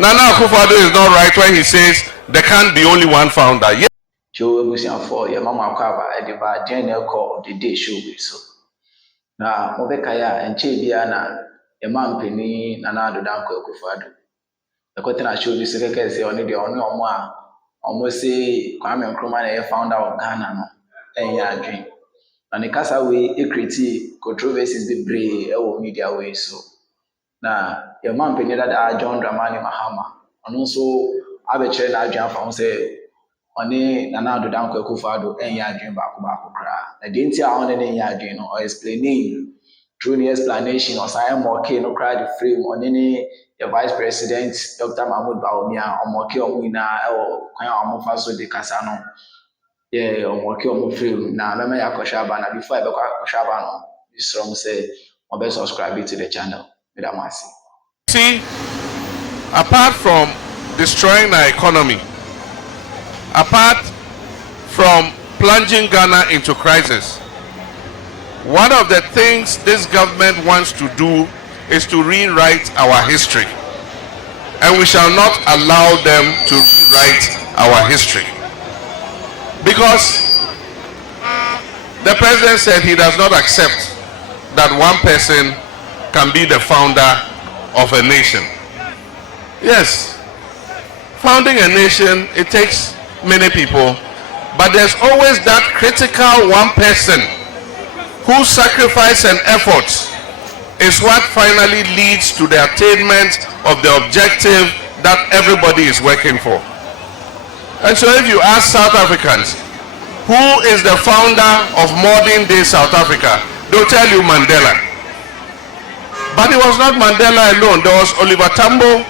Nana Akufo-Addo is not right when he says there can't be only one founder. Yes. Joe Ebusian for your mama kwaba ediba general call of the day show so. Na mobekaya enche bia na emampeni Nana Addo Dankwa Akufo-Addo. Ekotena show bi sekeke se oni de oni omo a omo say Kwame Nkrumah na founder of Ghana no. Enya adwen. Na ne kasa we ekriti controversies bebree e wo media we so. Na your man penny that John Dramani Mahama and also abechere na adwan fa ho say oni Nana Addo Dankwa Akufo-Addo enya adwen ba kra na de ntia ho ne enya adwen no or explaining through the explanation or say morck no cry the frame oni ne the vice president Dr. Mahmoud Bawumia morck omo ina e kwan omo fa so de kasa no yeah morck omo frame na mema yakosha ba na before e be yakosha ba no this from say obe subscribe to the channel. See, apart from destroying our economy, apart from plunging Ghana into crisis, one of the things this government wants to do is to rewrite our history. And we shall not allow them to rewrite our history. Because the president said he does not accept that one person can be the founder of a nation. Yes, founding a nation, it takes many people, but there's always that critical one person whose sacrifice and efforts is what finally leads to the attainment of the objective that everybody is working for. And so if you ask South Africans, who is the founder of modern day South Africa, they'll tell you Mandela. But it was not Mandela alone. There was Oliver Tambo,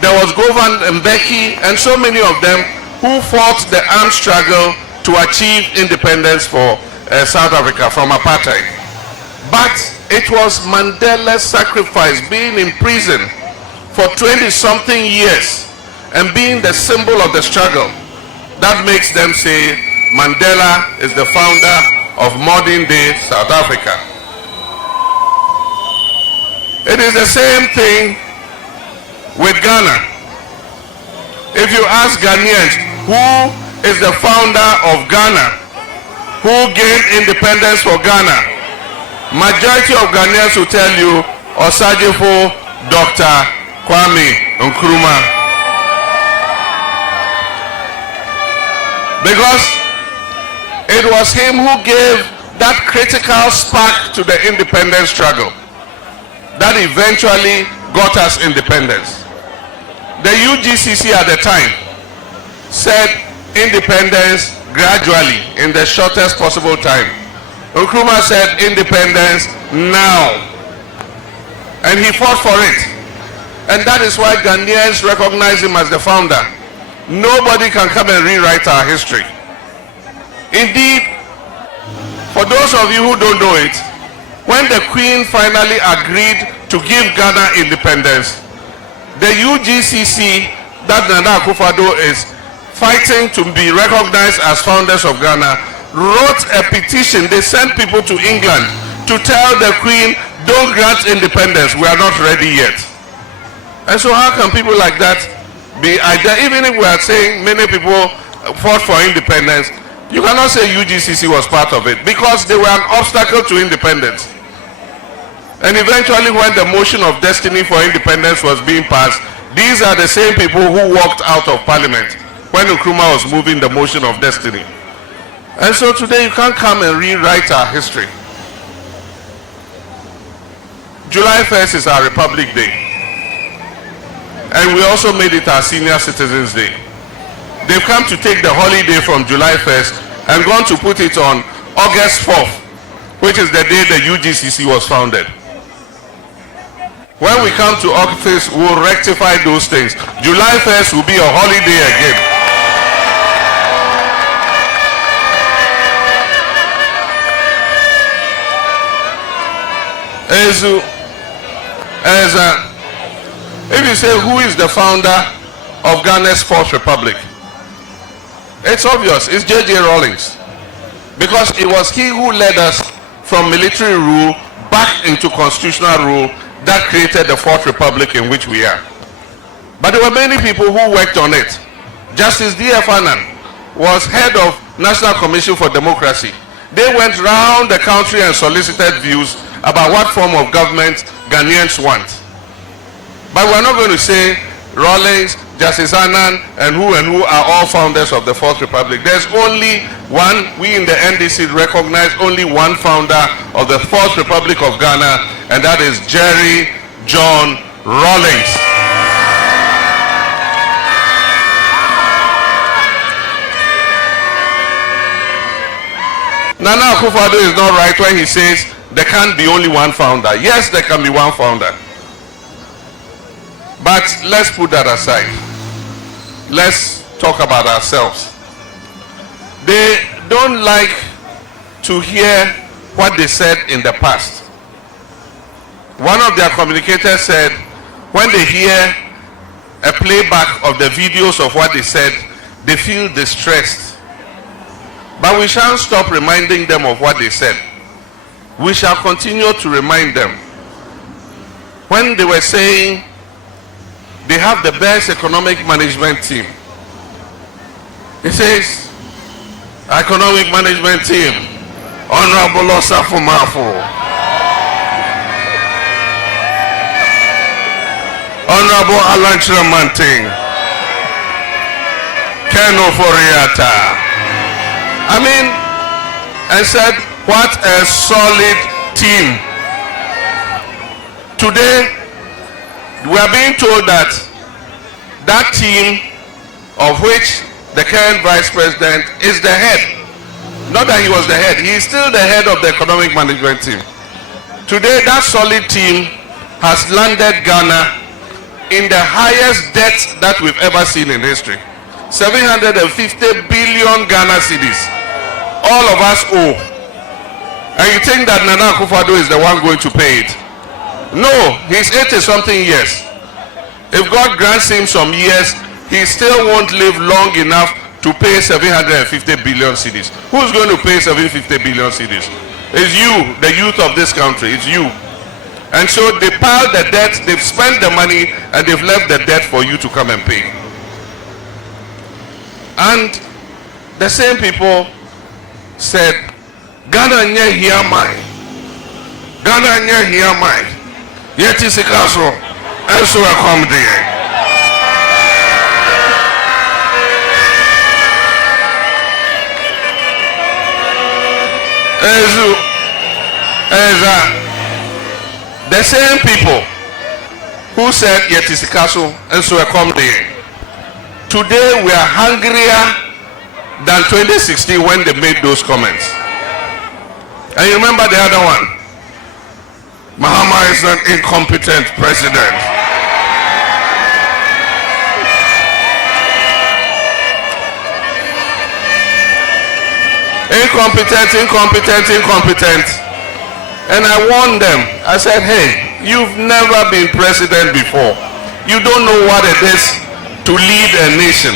there was Govan Mbeki, and so many of them who fought the armed struggle to achieve independence for South Africa from apartheid. But it was Mandela's sacrifice, being in prison for 20-something years and being the symbol of the struggle, that makes them say Mandela is the founder of modern day South Africa. It is the same thing with Ghana. If you ask Ghanaians who is the founder of Ghana, who gained independence for Ghana, majority of Ghanaians will tell you Osajifo Dr. Kwame Nkrumah. Because it was him who gave that critical spark to the independence struggle that eventually got us independence. The UGCC at the time said independence gradually in the shortest possible time. Nkrumah said independence now. And he fought for it. And that is why Ghanaians recognize him as the founder. Nobody can come and rewrite our history. Indeed, for those of you who don't know it, when the Queen finally agreed to give Ghana independence, the UGCC that Nana Akufo-Addo is fighting to be recognized as founders of Ghana wrote a petition. They sent people to England to tell the Queen, don't grant independence, we are not ready yet. And so how can people like that be either, even if we are saying many people fought for independence, you cannot say UGCC was part of it because they were an obstacle to independence. And eventually when the motion of destiny for independence was being passed, these are the same people who walked out of parliament when Nkrumah was moving the motion of destiny. And so today you can't come and rewrite our history. July 1st is our Republic Day. And we also made it our Senior Citizens Day. They've come to take the holiday from July 1st and gone to put it on August 4th, which is the day the UGCC was founded. When we come to office, we'll rectify those things. July 1st will be a holiday again. If you say who is the founder of Ghana's Fourth Republic, it's obvious, it's J.J. Rawlings. Because it was he who led us from military rule back into constitutional rule that created the Fourth Republic in which we are. But there were many people who worked on it. Justice D.F. Annan was head of National Commission for Democracy. They went round the country and solicited views about what form of government Ghanaians want. But we're not going to say Rawlings, Justice Annan, and who are all founders of the Fourth Republic. There's only one, we in the NDC recognize only one founder of the Fourth Republic of Ghana, and that is Jerry John Rawlings. Nana Akufo-Addo is not right when he says there can't be only one founder. Yes, there can be one founder. But let's put that aside. Let's talk about ourselves. They don't like to hear what they said in the past. One of their communicators said when they hear a playback of the videos of what they said, they feel distressed. But we shan't stop reminding them of what they said. We shall continue to remind them. When they were saying they have the best economic management team, it says, economic management team, Honorable Osafo Mafo, Honorable Alan Chiramanting, Ken Oforiata. I mean, and said, what a solid team. Today, we are being told that that team, of which the current vice president is the head, not that he was the head, he is still the head of the economic management team. Today, that solid team has landed Ghana in the highest debt that we've ever seen in history. 750 billion Ghana cedis. All of us owe. And you think that Nana Akufo-Addo is the one going to pay it? No, he's 80-something years. If God grants him some years, he still won't live long enough to pay 750 billion cedis. Who's going to pay 750 billion cedis? It's you, the youth of this country. It's you. And so they piled the debt, they've spent the money, and they've left the debt for you to come and pay. And the same people said, Ghana nye here mine. Ghana nye here mine. Yet is a castle, and so I come there. The same people who said yet is a castle, and so I come there. Today we are hungrier than 2016 when they made those comments. And you remember the other one? Mahama is an incompetent president. Incompetent. And I warned them. I said, hey, you've never been president before. You don't know what it is to lead a nation.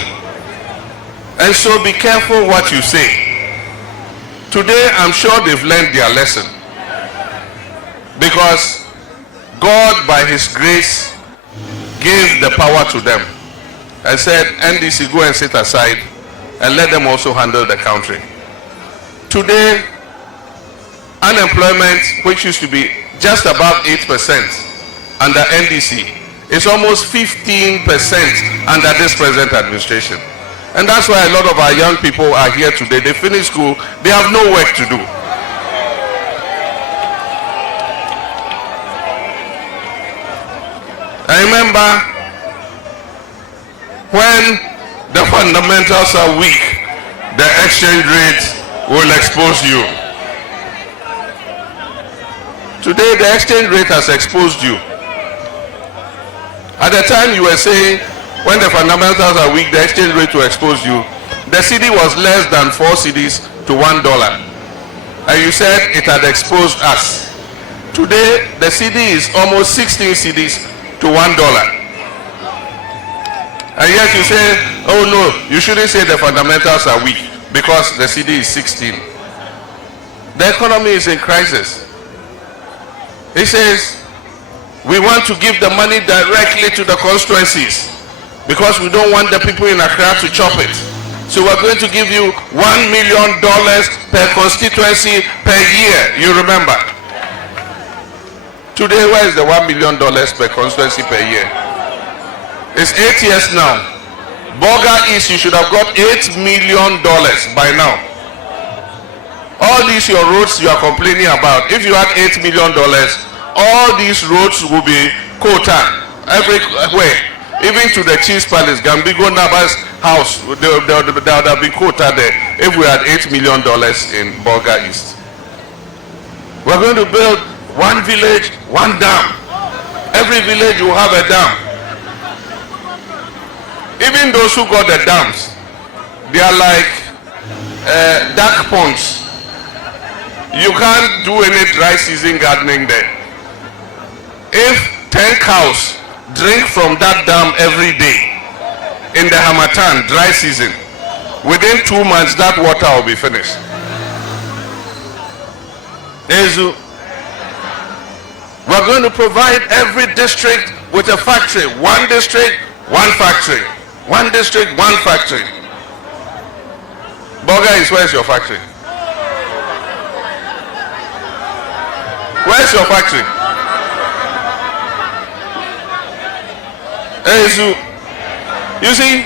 And so be careful what you say. Today, I'm sure they've learned their lesson. Because God, by His grace, gave the power to them. And said, NDC, go and sit aside and let them also handle the country. Today, unemployment, which used to be just above 8% under NDC, is almost 15% under this present administration. And that's why a lot of our young people are here today. They finish school, they have no work to do. I remember when the fundamentals are weak, the exchange rate will expose you. Today, the exchange rate has exposed you. At the time you were saying, when the fundamentals are weak, the exchange rate will expose you. The cedi was less than 4 cedis to $1. And you said it had exposed us. Today, the cedi is almost 16 cedis to $1. And yet you say, oh no, you shouldn't say the fundamentals are weak because the cedi is 16. The economy is in crisis. He says, we want to give the money directly to the constituencies. because we don't want the people in Accra to chop it. So we're going to give you $1 million per constituency per year. You remember? Today, where is the $1 million per constituency per year? It's 8 years now. Bolga East, you should have got $8 million by now. All these your roads you are complaining about, if you had $8 million, all these roads will be quota everywhere. Even to the Chief's Palace, Gambigo Naba's house, there would have been quota there if we had $8 million in Bolga East. We're going to build one village, one dam. Every village will have a dam. Even those who got the dams, they are like dark ponds. You can't do any dry season gardening there. If 10 cows drink from that dam every day in the Hamatan dry season, within 2 months that water will be finished. We're going to provide every district with a factory. One district, one factory. One district, one factory. Bolga East, where's your factory? Where's your factory? You see,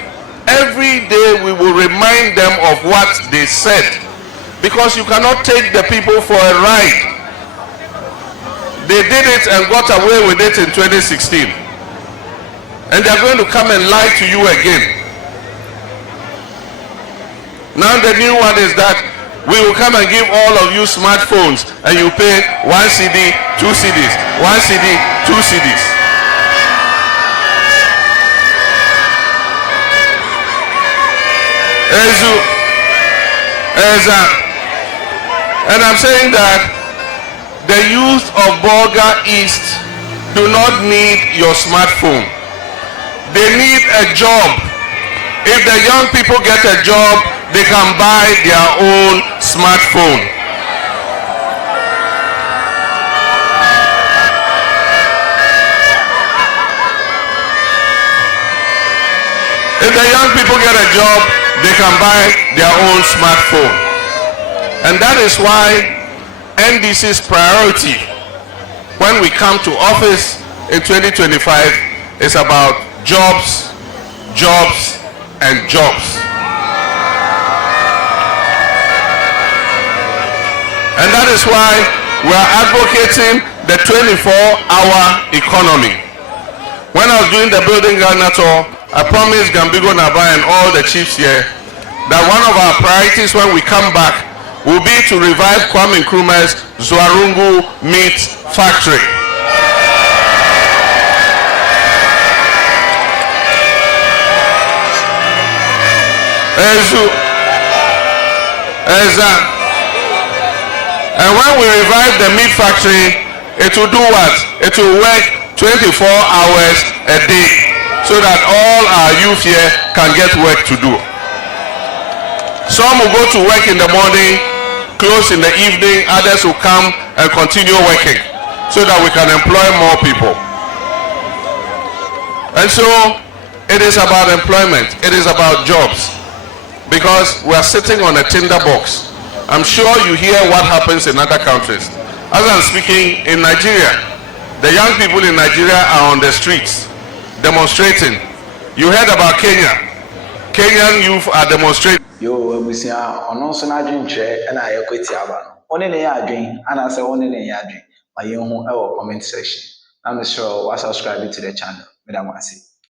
every day we will remind them of what they said, because you cannot take the people for a ride. They did it and got away with it in 2016, and they're going to come and lie to you again. Now the new one is that we will come and give all of you smartphones and you pay 1 CD, 2 CDs, 1 CD, 2 CDs. And I'm saying that the youth of Bolga East do not need your smartphone. They need a job. If the young people get a job, they can buy their own smartphone. If the young people get a job, they can buy their own smartphone. And that is why NDC's priority when we come to office in 2025 is about jobs, jobs, and jobs. And that is why we are advocating the 24-hour economy. When I was doing the building Ghana tour, I promised Gambigo Naba and all the chiefs here that one of our priorities when we come back will be to revive Kwame Nkrumah's Zwarungu Meat Factory. And when we revive the meat factory, it will do what? It will work 24 hours a day so that all our youth here can get work to do. Some will go to work in the morning, close in the evening, others will come and continue working so that we can employ more people. And so it is about employment, it is about jobs, because we are sitting on a tinder box. I'm sure you hear what happens in other countries. As I'm speaking, in Nigeria, the young people in Nigeria are on the streets demonstrating. You heard about Kenya. Kenyan youth are demonstrating. Yo, Busia, on also not drink chair and I quit Yaba. Only the yarding, and I say only the yarding. My young comment section. I'm sure was subscribing to the channel. Madam Wasi.